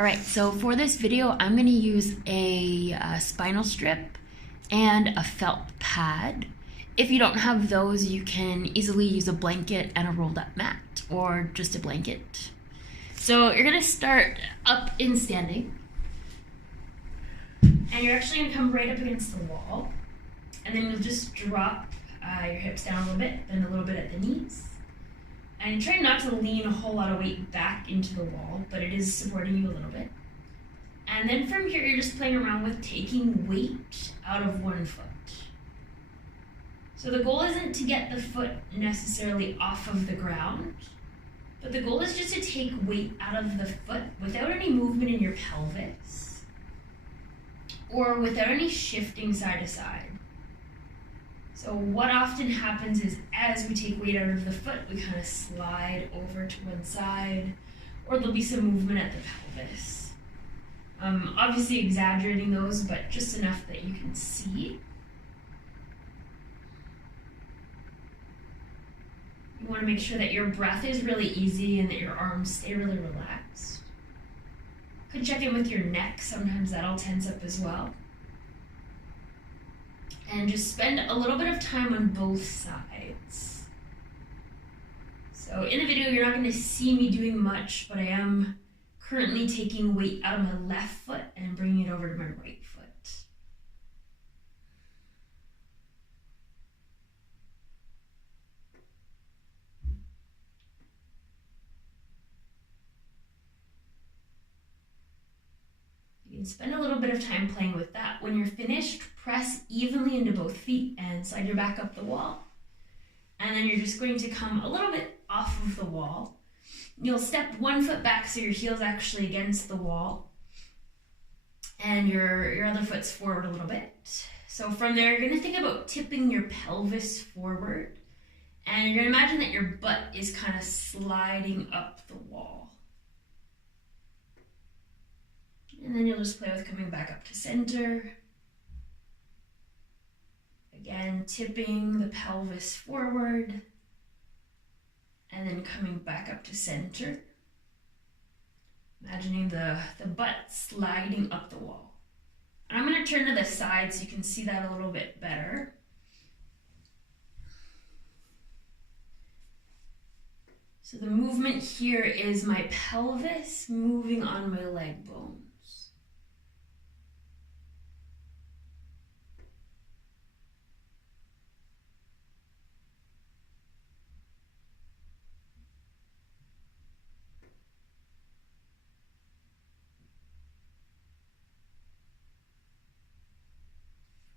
All right, so for this video, I'm gonna use a spinal strip and a felt pad. If you don't have those, you can easily use a blanket and a rolled up mat or just a blanket. So you're gonna start up in standing. And you're actually gonna come right up against the wall. And then you'll just drop your hips down a little bit, bend a little bit at the knees. And try not to lean a whole lot of weight back into the wall, but it is supporting you a little bit. And then from here, you're just playing around with taking weight out of one foot. So the goal isn't to get the foot necessarily off of the ground, but the goal is just to take weight out of the foot without any movement in your pelvis or without any shifting side to side. So what often happens is as we take weight out of the foot, we kind of slide over to one side, or there'll be some movement at the pelvis. Obviously exaggerating those, but just enough that you can see. You want to make sure that your breath is really easy and that your arms stay really relaxed. Could check in with your neck, sometimes that'll tense up as well. And just spend a little bit of time on both sides. So in the video, you're not going to see me doing much, but I am currently taking weight out of my left foot and bringing it over to my right foot. You can spend a little bit of time playing with that. When you're finished, press evenly into both feet and slide your back up the wall. And then you're just going to come a little bit off of the wall. You'll step one foot back so your heel's actually against the wall. And your other foot's forward a little bit. So from there, you're gonna think about tipping your pelvis forward. And you're gonna imagine that your butt is kind of sliding up the wall. And then you'll just play with coming back up to center. Again, tipping the pelvis forward. And then coming back up to center. Imagining the butt sliding up the wall. And I'm going to turn to the side so you can see that a little bit better. So the movement here is my pelvis moving on my leg bones.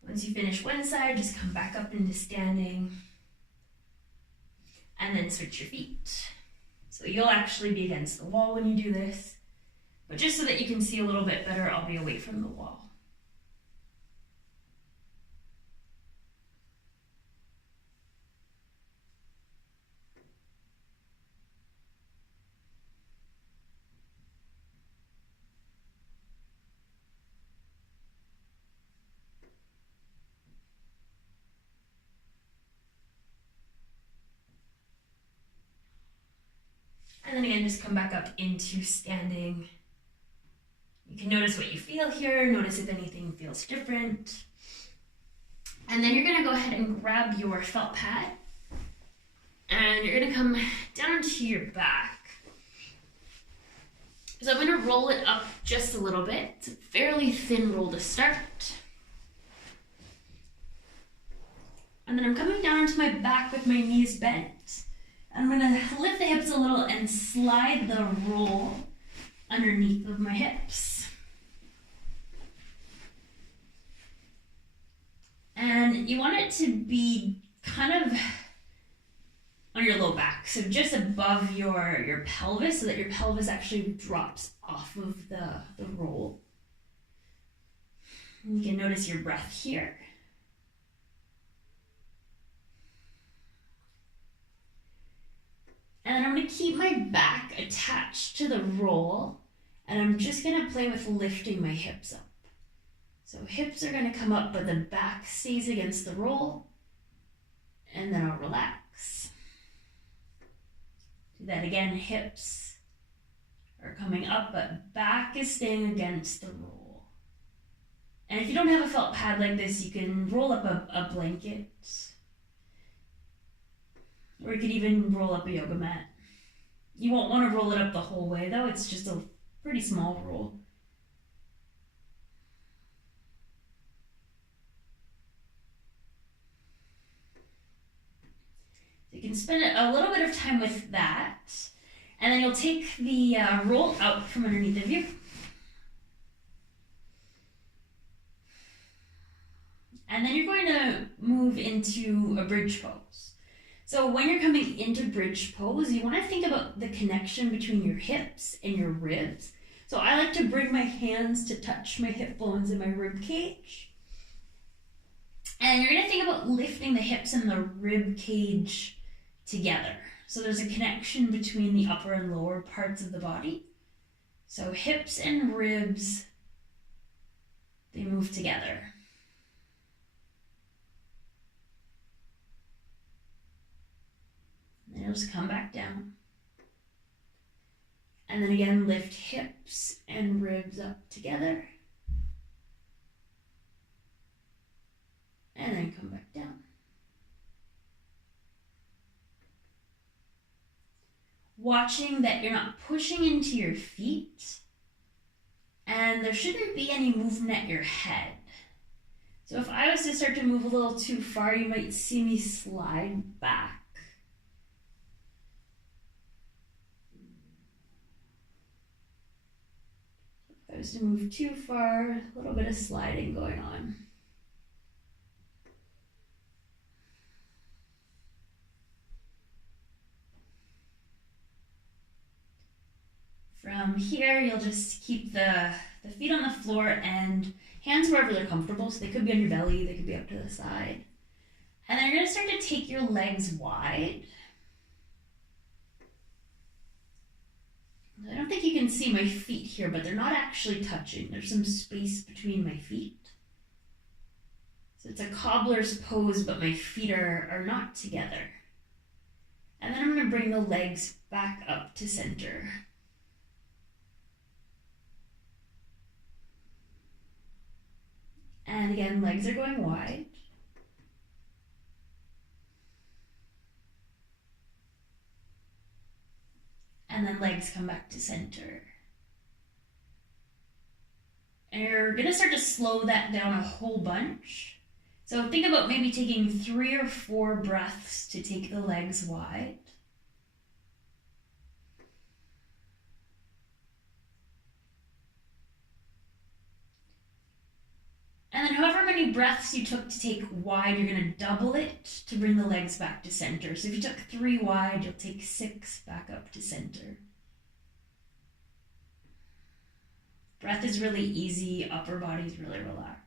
Once you finish one side, just come back up into standing and then switch your feet. So you'll actually be against the wall when you do this, but just so that you can see a little bit better, I'll be away from the wall. And then again, just come back up into standing. You can notice what you feel here, notice if anything feels different. And then you're gonna go ahead and grab your felt pad and you're gonna come down to your back. So I'm gonna roll it up just a little bit. It's a fairly thin roll to start. And then I'm coming down onto my back with my knees bent. I'm gonna lift the hips a little and slide the roll underneath of my hips. And you want it to be kind of on your low back, so just above your pelvis, so that your pelvis actually drops off of the roll. And you can notice your breath here. And I'm going to keep my back attached to the roll, and I'm just going to play with lifting my hips up. So hips are going to come up, but the back stays against the roll, and then I'll relax. Do that again, hips are coming coming up, but back is staying against the roll. And if you don't have a felt pad like this, you can roll up a blanket. Or you could even roll up a yoga mat. You won't want to roll it up the whole way though, it's just a pretty small roll. You can spend a little bit of time with that, and then you'll take the roll out from underneath of you. And then you're going to move into a bridge pose. So when you're coming into bridge pose, you want to think about the connection between your hips and your ribs. So I like to bring my hands to touch my hip bones and my rib cage. And you're going to think about lifting the hips and the rib cage together. So there's a connection between the upper and lower parts of the body. So hips and ribs, they move together. And it'll just come back down. And then again, lift hips and ribs up together. And then come back down. Watching that you're not pushing into your feet, and there shouldn't be any movement at your head. So if I was to start to move a little too far, you might see me slide back. If I was to move too far, a little bit of sliding going on. From here, you'll just keep the feet on the floor and hands wherever they're comfortable. So they could be on your belly, they could be up to the side. And then you're going to start to take your legs wide. I don't think you can see my feet here, but they're not actually touching. There's some space between my feet. So it's a cobbler's pose, but my feet are not together. And then I'm going to bring the legs back up to center. And again, legs are going wide. And then legs come back to center. And you're going to start to slow that down a whole bunch. So think about maybe taking 3 or 4 breaths to take the legs wide. And then however many breaths you took to take wide, you're going to double it to bring the legs back to center. So if you took 3 wide, you'll take 6 back up to center. Breath is really easy, upper body is really relaxed.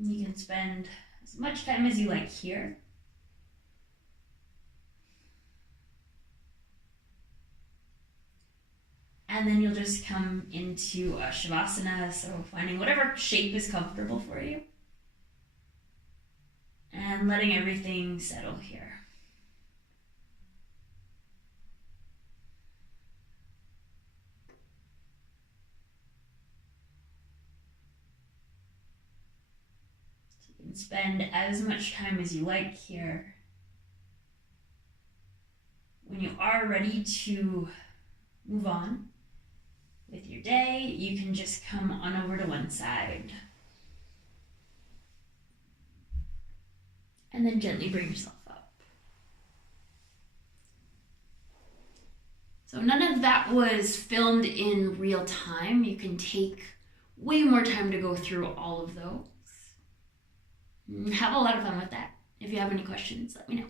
You can spend as much time as you like here. And then you'll just come into a Shavasana, so finding whatever shape is comfortable for you. And letting everything settle here. Spend as much time as you like here. When you are ready to move on with your day, you can just come on over to one side. And then gently bring yourself up. So none of that was filmed in real time. You can take way more time to go through all of those. Have a lot of fun with that. If you have any questions, let me know.